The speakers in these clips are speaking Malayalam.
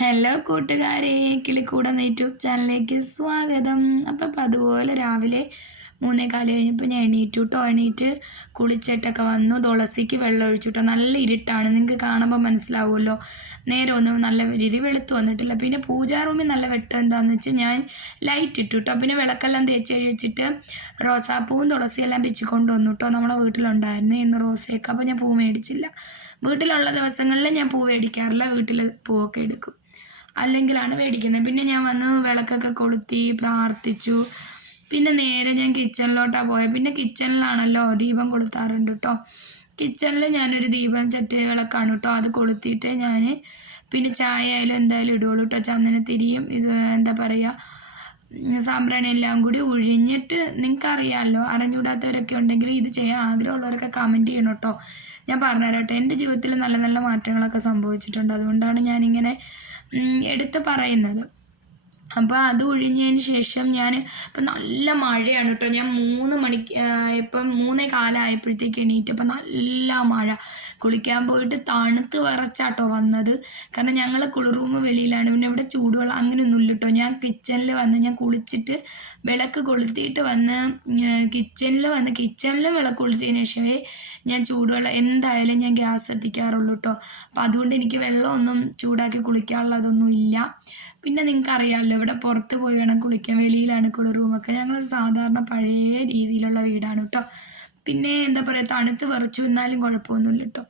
ഹലോ കൂട്ടുകാരെ, കിളിക്കൂടൻ യൂട്യൂബ് ചാനലിലേക്ക് സ്വാഗതം. അപ്പം അതുപോലെ രാവിലെ 3:15 കഴിഞ്ഞപ്പോൾ ഞാൻ എണീറ്റ് കുളിച്ചിട്ടൊക്കെ വന്നു. തുളസിക്ക് വെള്ളം ഒഴിച്ചിട്ടോ. നല്ല ഇരുട്ടാണ്, നിങ്ങൾക്ക് കാണുമ്പോൾ മനസ്സിലാവുമല്ലോ. നേരെ ഒന്നും നല്ല രീതി വെളുത്ത് വന്നിട്ടില്ല. പിന്നെ പൂജാ റൂമിൽ നല്ല വെട്ടം എന്താണെന്ന് വെച്ചാൽ ഞാൻ ലൈറ്റ് ഇട്ടു കേട്ടോ. പിന്നെ വിളക്കെല്ലാം തേച്ച് കഴിച്ചിട്ട് റോസാപ്പൂവും തുളസിയെല്ലാം പിച്ച് കൊണ്ടുവന്നു കേട്ടോ. നമ്മളെ വീട്ടിലുണ്ടായിരുന്നു ഇന്ന് റോസയൊക്കെ. അപ്പോൾ ഞാൻ പൂ മേടിച്ചില്ല. വീട്ടിലുള്ള ദിവസങ്ങളിൽ ഞാൻ പൂ മേടിക്കാറില്ല, വീട്ടിൽ പൂവൊക്കെ എടുക്കും, അല്ലെങ്കിലാണ് മേടിക്കുന്നത്. പിന്നെ ഞാൻ വന്ന് വിളക്കൊക്കെ കൊളുത്തി പ്രാർത്ഥിച്ചു. പിന്നെ നേരെ ഞാൻ കിച്ചണിലോട്ടാണ് പോയത്. പിന്നെ കിച്ചണിലാണല്ലോ ദീപം കൊളുത്താറുണ്ട് കേട്ടോ. കിച്ചണിൽ ഞാനൊരു ദീപം ചട്ടി വിളക്കാണ് കേട്ടോ. അത് കൊളുത്തിയിട്ട് ഞാൻ പിന്നെ ചായ ആയാലും എന്തായാലും ഇടുള്ളൂ കേട്ടോ. ചന്ദനത്തിരിയും ഇത് എന്താ പറയുക, സാമ്പ്രാണി എല്ലാം കൂടി ഒഴിഞ്ഞിട്ട്, നിങ്ങൾക്കറിയാമല്ലോ. അറിഞ്ഞുകൂടാത്തവരൊക്കെ ഉണ്ടെങ്കിൽ ഇത് ചെയ്യാൻ ആഗ്രഹമുള്ളവരൊക്കെ കമൻറ്റ് ചെയ്യണം കേട്ടോ. ഞാൻ പറഞ്ഞുതരാം കേട്ടോ. എൻ്റെ ജീവിതത്തിൽ നല്ല നല്ല മാറ്റങ്ങളൊക്കെ സംഭവിച്ചിട്ടുണ്ട്, അതുകൊണ്ടാണ് ഞാനിങ്ങനെ എടുത്ത് പറയുന്നത്. അപ്പോൾ അത് ഒഴിഞ്ഞതിന് ശേഷം ഞാൻ ഇപ്പം നല്ല മഴയാണ് കേട്ടോ. ഞാൻ 3 മണിക്ക് ഇപ്പം 3:15 എണീറ്റപ്പോൾ നല്ല മഴ. കുളിക്കാൻ പോയിട്ട് തണുത്ത് വിറച്ചാട്ടോ വന്നത്. കാരണം ഞങ്ങൾ കുളിറൂം വെളിയിലാണ്. പിന്നെ ഇവിടെ ചൂടുവെള്ളം അങ്ങനെയൊന്നുമില്ല കേട്ടോ. ഞാൻ കിച്ചണിൽ വന്ന് ഞാൻ കുളിച്ചിട്ട് വിളക്ക് കൊളുത്തിയിട്ട് വന്ന് കിച്ചണിൽ വിളക്ക് കൊളുത്തിയതിന് ശേഷമേ ഞാൻ ചൂടുവെള്ളം എന്തായാലും ഞാൻ ഗ്യാസ് എത്തിക്കാറുള്ളൂ കേട്ടോ. അപ്പോൾ അതുകൊണ്ട് എനിക്ക് വെള്ളമൊന്നും ചൂടാക്കി കുളിക്കാനുള്ളതൊന്നും ഇല്ല. പിന്നെ നിങ്ങൾക്കറിയാമല്ലോ, ഇവിടെ പുറത്ത് പോയി വേണം കുളിക്കാൻ, വെളിയിലാണ് കുളിറൂമൊക്കെ. ഞങ്ങളൊരു സാധാരണ പഴയ രീതിയിലുള്ള വീടാണ് കേട്ടോ. പിന്നെ എന്താ പറയുക, തണുത്ത് വിറച്ചു എന്നാലും കുഴപ്പമൊന്നുമില്ല കേട്ടോ.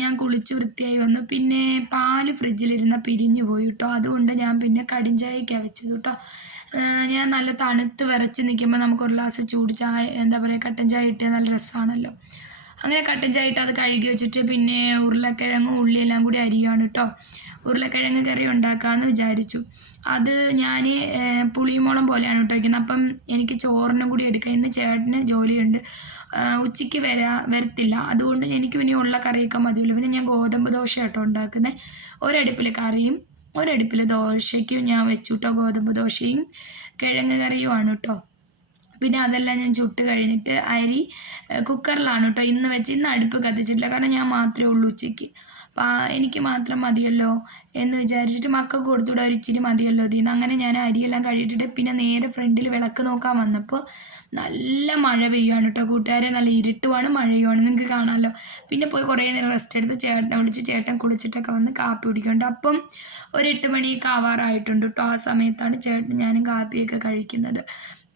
ഞാൻ കുളിച്ച് വൃത്തിയായി വന്നു. പിന്നെ പാല് ഫ്രിഡ്ജിലിരുന്ന പിരിഞ്ഞു പോയി കേട്ടോ. അതുകൊണ്ട് ഞാൻ പിന്നെ കടുംചായക്കാണ് വെച്ചത് കേട്ടോ. ഞാൻ നല്ല തണുത്ത് വിറച്ച് നിൽക്കുമ്പോൾ നമുക്ക് ഒരു ഗ്ലാസ് ചൂട് ചായ, എന്താ പറയുക, കട്ടൻ ചായ ഇട്ടാൽ നല്ല രസമാണല്ലോ. അങ്ങനെ കട്ടൻ ചായ ഇട്ട് അത് കഴുകി വെച്ചിട്ട് പിന്നെ ഉരുളക്കിഴങ്ങും ഉള്ളിയെല്ലാം കൂടി അരിയാണ് കേട്ടോ. ഉരുളക്കിഴങ്ങ് കറി ഉണ്ടാക്കാമെന്ന് വിചാരിച്ചു. അത് ഞാൻ പുളിമുളം പോലെയാണ് കേട്ടോ വയ്ക്കുന്നത്. അപ്പം എനിക്ക് ചോറിനും കൂടി എടുക്കാം. ഇന്ന് ചേട്ടന് ജോലിയുണ്ട്, ഉച്ചയ്ക്ക് വരത്തില്ല. അതുകൊണ്ട് എനിക്ക് പിന്നെ ഉള്ള കറിയൊക്കെ മതിയല്ലോ. പിന്നെ ഞാൻ ഗോതമ്പ് ദോശ കേട്ടോ ഉണ്ടാക്കുന്നത്. ഒരടുപ്പിൽ കറിയും ഒരടുപ്പിൽ ദോശയ്ക്കും ഞാൻ വെച്ചു കേട്ടോ. ഗോതമ്പ് ദോശയും കിഴങ്ങ് കറിയുമാണ് കേട്ടോ. പിന്നെ അതെല്ലാം ഞാൻ ചുട്ട് കഴിഞ്ഞിട്ട് അരി കുക്കറിലാണ് കേട്ടോ ഇന്ന് വെച്ച്. ഇന്ന് അടുപ്പ് കത്തിച്ചിട്ടില്ല, കാരണം ഞാൻ മാത്രമേ ഉള്ളൂ ഉച്ചയ്ക്ക്. അപ്പോൾ എനിക്ക് മാത്രം മതിയല്ലോ എന്ന് വിചാരിച്ചിട്ട് മക്കൾക്ക് കൊടുത്തുവിടാൻ ഒരു ഇച്ചിരി മതിയല്ലോ ഇതിന്ന്. അങ്ങനെ ഞാൻ അരിയെല്ലാം കഴുകിയിട്ടിട്ട് പിന്നെ നേരെ ഫ്രണ്ടിൽ വിളക്ക് നോക്കാൻ വന്നപ്പോൾ നല്ല മഴ പെയ്യുവാണ് കേട്ടോ കൂട്ടുകാരെ. നല്ല ഇരുട്ടുമാണ്, മഴയുമാണ്, നിങ്ങൾക്ക് കാണാമല്ലോ. പിന്നെ പോയി കുറേ നേരം റെസ്റ്റ് എടുത്ത് ചേട്ടനെ വിളിച്ച് ചേട്ടൻ കുളിച്ചിട്ടൊക്കെ വന്ന് കാപ്പി കുടിക്കുന്നുണ്ട്. അപ്പം ഒരു 8 മണിയൊക്കെ ആവാറായിട്ടുണ്ട് കേട്ടോ. ആ സമയത്താണ് ചേട്ടൻ ഞാനും കാപ്പിയൊക്കെ കഴിക്കുന്നത്.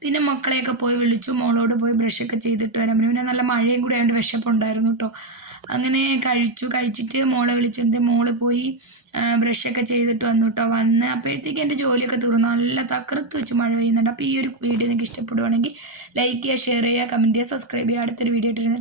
പിന്നെ മക്കളെയൊക്കെ പോയി വിളിച്ചു, മോളോട് പോയി ബ്രഷൊക്കെ ചെയ്തിട്ട് വരാൻ പറ്റും. പിന്നെ നല്ല മഴയും കൂടി ആയതുകൊണ്ട് വിശപ്പുണ്ടായിരുന്നു കേട്ടോ. അങ്ങനെ കഴിച്ചിട്ട് മോളെ വിളിച്ചിട്ട് മോള് പോയി ബ്രഷൊക്കെ ചെയ്തിട്ട് വന്നു കേട്ടോ. വന്ന് അപ്പോഴത്തേക്ക് എൻ്റെ ജോലിയൊക്കെ തീർന്നു. നല്ല തകർത്ത് വെച്ച് മഴ പെയ്യുന്നുണ്ട്. അപ്പോൾ ഈ ഒരു വീഡിയോ നിങ്ങൾക്ക് ഇഷ്ടപ്പെടുവാണെങ്കിൽ ലൈക്ക് ചെയ്യുക, ഷെയർ ചെയ്യുക, കമൻറ്റ് ചെയ്യുക, സബ്സ്ക്രൈബ് ചെയ്യുക. അടുത്തൊരു വീഡിയോ ഇട്ടിരുന്നു.